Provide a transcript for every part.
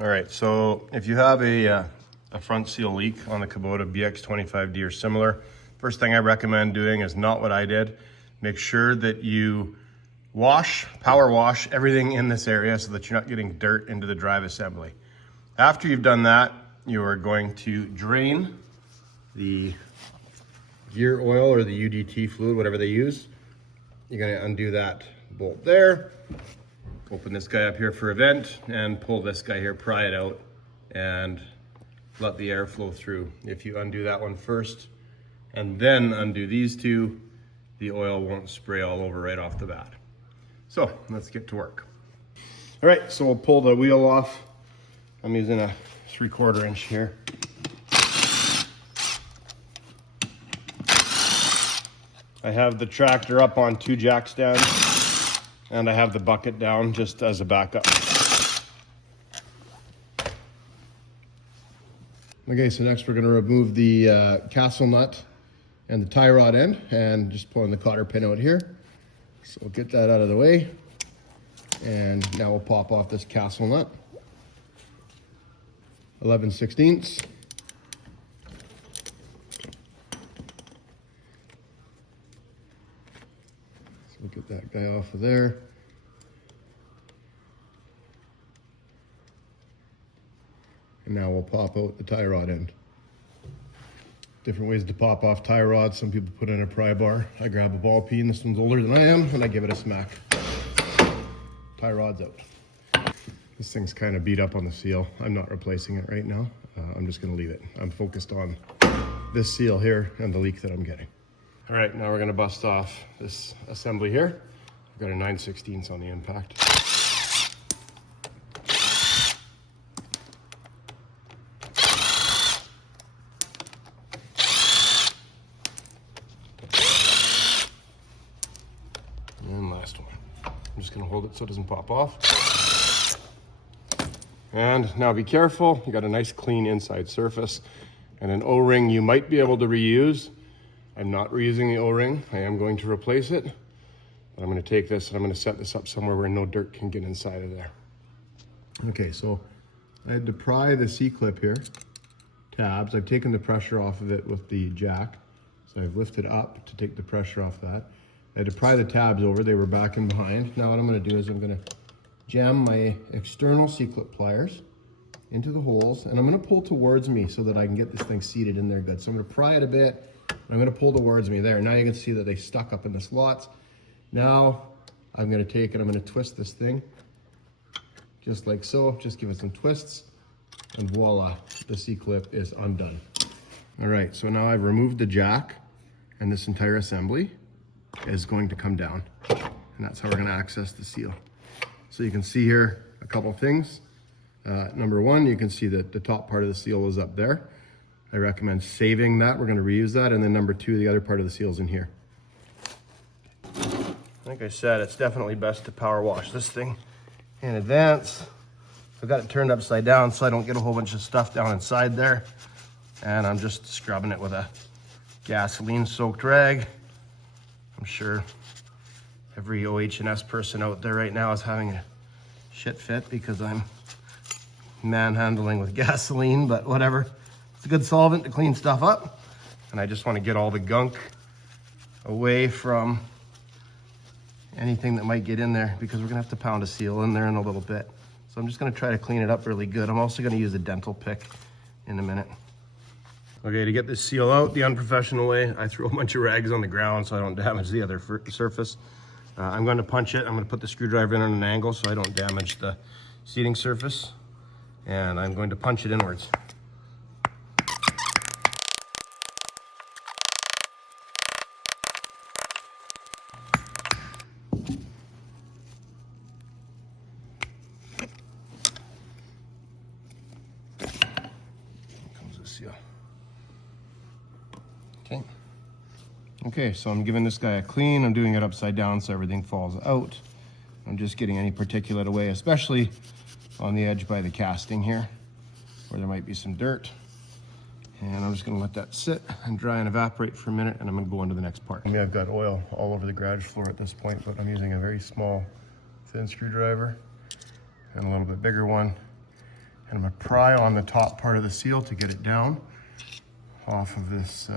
All right, so if you have a front seal leak on the Kubota BX25D or similar, first thing I recommend doing is not what I did. Make sure that you power wash everything in this area so that you're not getting dirt into the drive assembly. After you've done that, you are going to drain the gear oil or the UDT fluid, whatever they use. You're gonna undo that bolt there, open this guy up here for a vent, and pull this guy here, pry it out, and let the air flow through. If you undo that one first and then undo these two, the oil won't spray all over right off the bat. So let's get to work. All right, so we'll pull the wheel off. I'm using a 3/4 inch here. I have the tractor up on 2 jack stands, and I have the bucket down just as a backup. Okay, so next we're going to remove the castle nut and the tie rod end, and just pulling the cotter pin out here. So we'll get that out of the way, and now we'll pop off this castle nut. 11/16. So we'll get that guy off of there. And now we'll pop out the tie rod end. Different ways to pop off tie rods. Some people put in a pry bar. I grab a ball peen, this one's older than I am, and I give it a smack. Tie rod's out. This thing's kind of beat up on the seal. I'm not replacing it right now. I'm just gonna leave it. I'm focused on this seal here and the leak that I'm getting. All right, now we're gonna bust off this assembly here. I've got a 9/16 on the impact. And last one. I'm just gonna hold it so it doesn't pop off. And now be careful, you got a nice clean inside surface, and an O-ring you might be able to reuse. I'm not reusing the O-ring, I am going to replace it. But I'm gonna take this and I'm gonna set this up somewhere where no dirt can get inside of there. Okay, so I had to pry the C-clip here, tabs. I've taken the pressure off of it with the jack. So I've lifted up to take the pressure off that. I had to pry the tabs over, they were back and behind. Now what I'm gonna do is I'm gonna jam my external C-clip pliers into the holes, and I'm gonna pull towards me so that I can get this thing seated in there good. So I'm gonna pry it a bit, and I'm gonna pull towards me there. Now you can see that they stuck up in the slots. Now I'm gonna take it, I'm gonna twist this thing, just like so. Just give it some twists, and voila, the C-clip is undone. All right, so now I've removed the jack, and this entire assembly is going to come down, and that's how we're gonna access the seal. So you can see here a couple things. Number one, you can see that the top part of the seal is up there. I recommend saving that. We're going to reuse that. And then number two, the other part of the seal is in here. Like I said, it's definitely best to power wash this thing in advance. I've got it turned upside down so I don't get a whole bunch of stuff down inside there. And I'm just scrubbing it with a gasoline soaked rag. I'm sure every OH&S person out there right now is having a shit fit because I'm manhandling with gasoline, but whatever. It's a good solvent to clean stuff up. And I just want to get all the gunk away from anything that might get in there, because we're gonna have to pound a seal in there in a little bit. So I'm just gonna try to clean it up really good. I'm also gonna use a dental pick in a minute. Okay, to get this seal out the unprofessional way, I threw a bunch of rags on the ground so I don't damage the other surface. I'm going to punch it. I'm going to put the screwdriver in on an angle so I don't damage the seating surface. And I'm going to punch it inwards. Here comes the seal. Okay. Okay, so I'm giving this guy a clean. I'm doing it upside down so everything falls out. I'm just getting any particulate away, especially on the edge by the casting here, where there might be some dirt. And I'm just gonna let that sit and dry and evaporate for a minute, and I'm gonna go on to the next part. I mean, I've got oil all over the garage floor at this point, but I'm using a very small, thin screwdriver and a little bit bigger one. I'm gonna pry on the top part of the seal to get it down off of this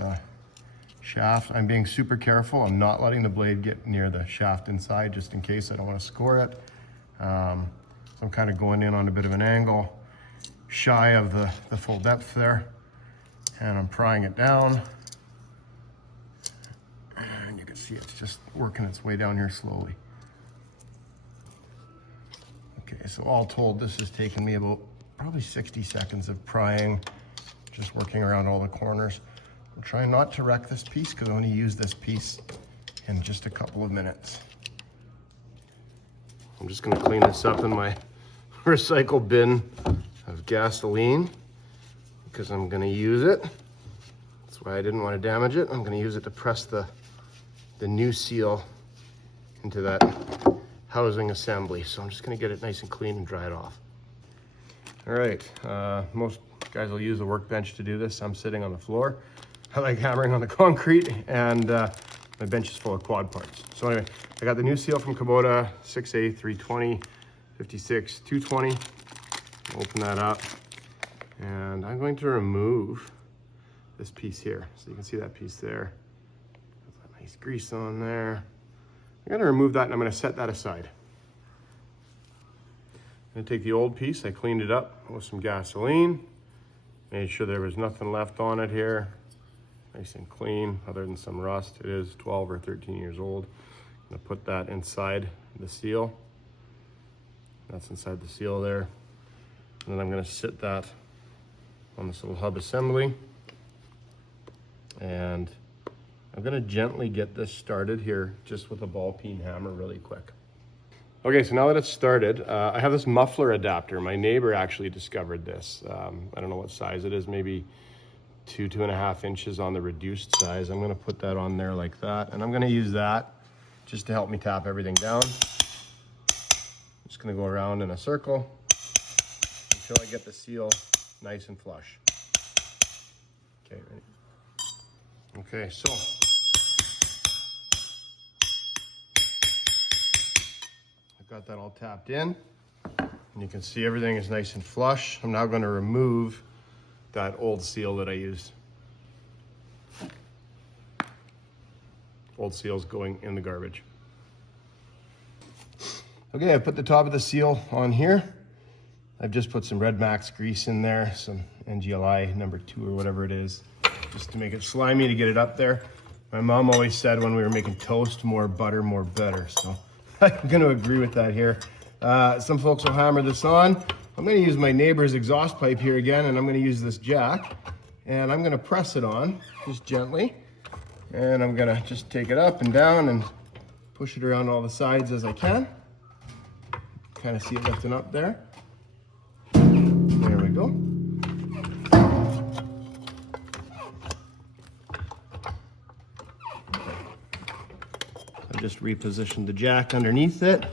shaft. I'm being super careful. I'm not letting the blade get near the shaft inside just in case I don't want to score it. So I'm kind of going in on a bit of an angle, shy of the full depth there. And I'm prying it down. And you can see it's just working its way down here slowly. Okay, so all told, this has taken me about probably 60 seconds of prying, just working around all the corners. I'm trying not to wreck this piece because I want to use this piece in just a couple of minutes. I'm just going to clean this up in my recycle bin of gasoline because I'm going to use it. That's why I didn't want to damage it. I'm going to use it to press the new seal into that housing assembly. So I'm just going to get it nice and clean and dry it off. All right, most guys will use a workbench to do this. I'm sitting on the floor. I like hammering on the concrete, and my bench is full of quad parts. So anyway, I got the new seal from Kubota 6A320, 56, 220. Open that up, and I'm going to remove this piece here. So you can see that piece there. Got that nice grease on there. I'm gonna remove that and I'm gonna set that aside. I'm gonna take the old piece, I cleaned it up with some gasoline, made sure there was nothing left on it here. Nice and clean, other than some rust. It is 12 or 13 years old. I'm gonna put that inside the seal. That's inside the seal there. And then I'm gonna sit that on this little hub assembly. And I'm gonna gently get this started here just with a ball peen hammer really quick. Okay, so now that it's started, I have this muffler adapter. My neighbor actually discovered this. I don't know what size it is, maybe 2.5 inches on the reduced size. I'm gonna put that on there like that, and I'm gonna use that just to help me tap everything down. I'm just gonna go around in a circle until I get the seal nice and flush. Okay, ready? Okay, so I've got that all tapped in, and you can see everything is nice and flush. I'm now going to remove that old seal that I used. Old seal's going in the garbage. Okay, I put the top of the seal on here. I've just put some Red Max grease in there, some NGLI number 2 or whatever it is, just to make it slimy to get it up there. My mom always said when we were making toast, more butter, more better. So I'm going to agree with that here. Some folks will hammer this on. I'm going to use my neighbor's exhaust pipe here again, and I'm going to use this jack, and I'm going to press it on just gently. And I'm going to just take it up and down and push it around all the sides as I can. Kind of see it lifting up there. There we go. I just repositioned the jack underneath it,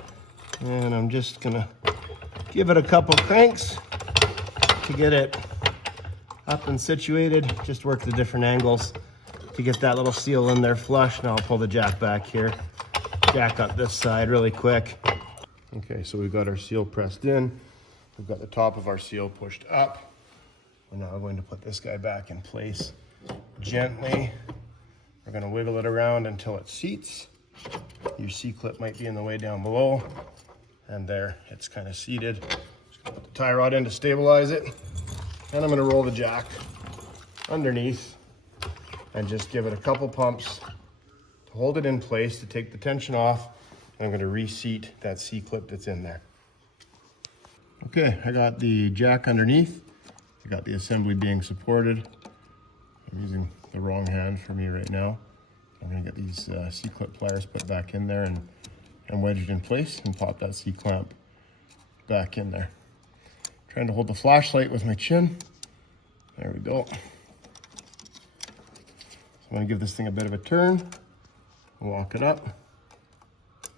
and I'm just gonna give it a couple cranks to get it up and situated. Just work the different angles to get that little seal in there flush. Now I'll pull the jack back here, jack up this side really quick. Okay, so we've got our seal pressed in. We've got the top of our seal pushed up. We're now going to put this guy back in place gently. We're going to wiggle it around until it seats. Your C-clip might be in the way down below. And there, it's kind of seated. Just going to put the tie rod in to stabilize it. And I'm going to roll the jack underneath and just give it a couple pumps to hold it in place, to take the tension off. And I'm going to reseat that C-clip that's in there. Okay, I got the jack underneath. I got the assembly being supported. I'm using the wrong hand for me right now. I'm gonna get these C-clip pliers put back in there and wedge it in place and pop that C-clamp back in there. Trying to hold the flashlight with my chin. There we go. So I'm gonna give this thing a bit of a turn, walk it up,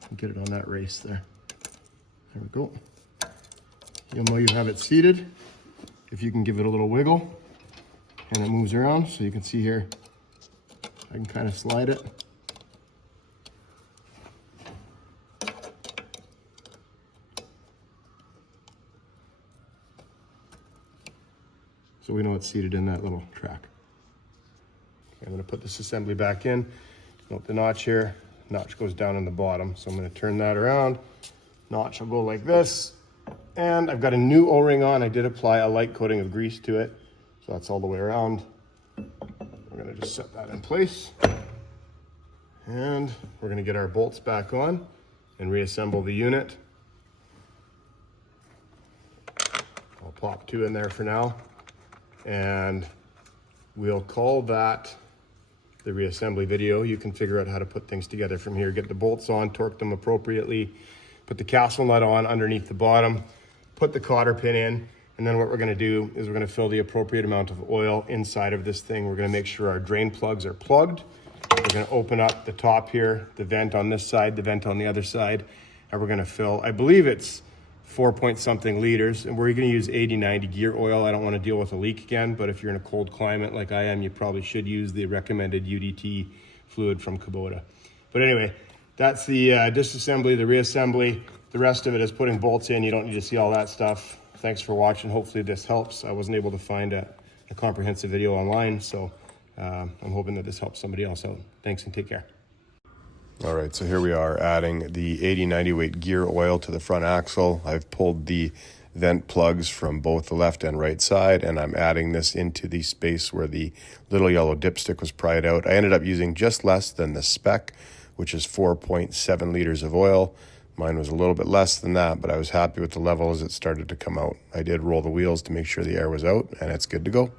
and get it on that race there. There we go. You'll know you have it seated if you can give it a little wiggle and it moves around. So you can see here, I can kind of slide it. so we know it's seated in that little track. I'm going to put this assembly back in. Note the notch here. Notch goes down in the bottom, so I'm going to turn that around. Notch will go like this. And I've got a new O-ring on. I did apply a light coating of grease to it, so that's all the way around. We're going to just set that in place. And we're going to get our bolts back on and reassemble the unit. I'll pop 2 in there for now. And we'll call that the reassembly video. You can figure out how to put things together from here. Get the bolts on, torque them appropriately, put the castle nut on underneath the bottom, put the cotter pin in, and then what we're going to do is we're going to fill the appropriate amount of oil inside of this thing. We're going to make sure our drain plugs are plugged. We're going to open up the top here, the vent on this side, the vent on the other side, and we're going to fill, I believe it's 4-point-something liters, and we're going to use 80-90 gear oil. I don't want to deal with a leak again, but if you're in a cold climate like I am, you probably should use the recommended UDT fluid from Kubota. But anyway, that's the disassembly, the reassembly. The rest of it is putting bolts in. You don't need to see all that stuff. Thanks for watching. Hopefully this helps. I wasn't able to find a comprehensive video online, so I'm hoping that this helps somebody else out. Thanks and take care. All right, so here we are adding the 80-90 weight gear oil to the front axle. I've pulled the vent plugs from both the left and right side, and I'm adding this into the space where the little yellow dipstick was pried out. I ended up using just less than the spec, which is 4.7 liters of oil. Mine was a little bit less than that, but I was happy with the level as it started to come out. I did roll the wheels to make sure the air was out, and it's good to go.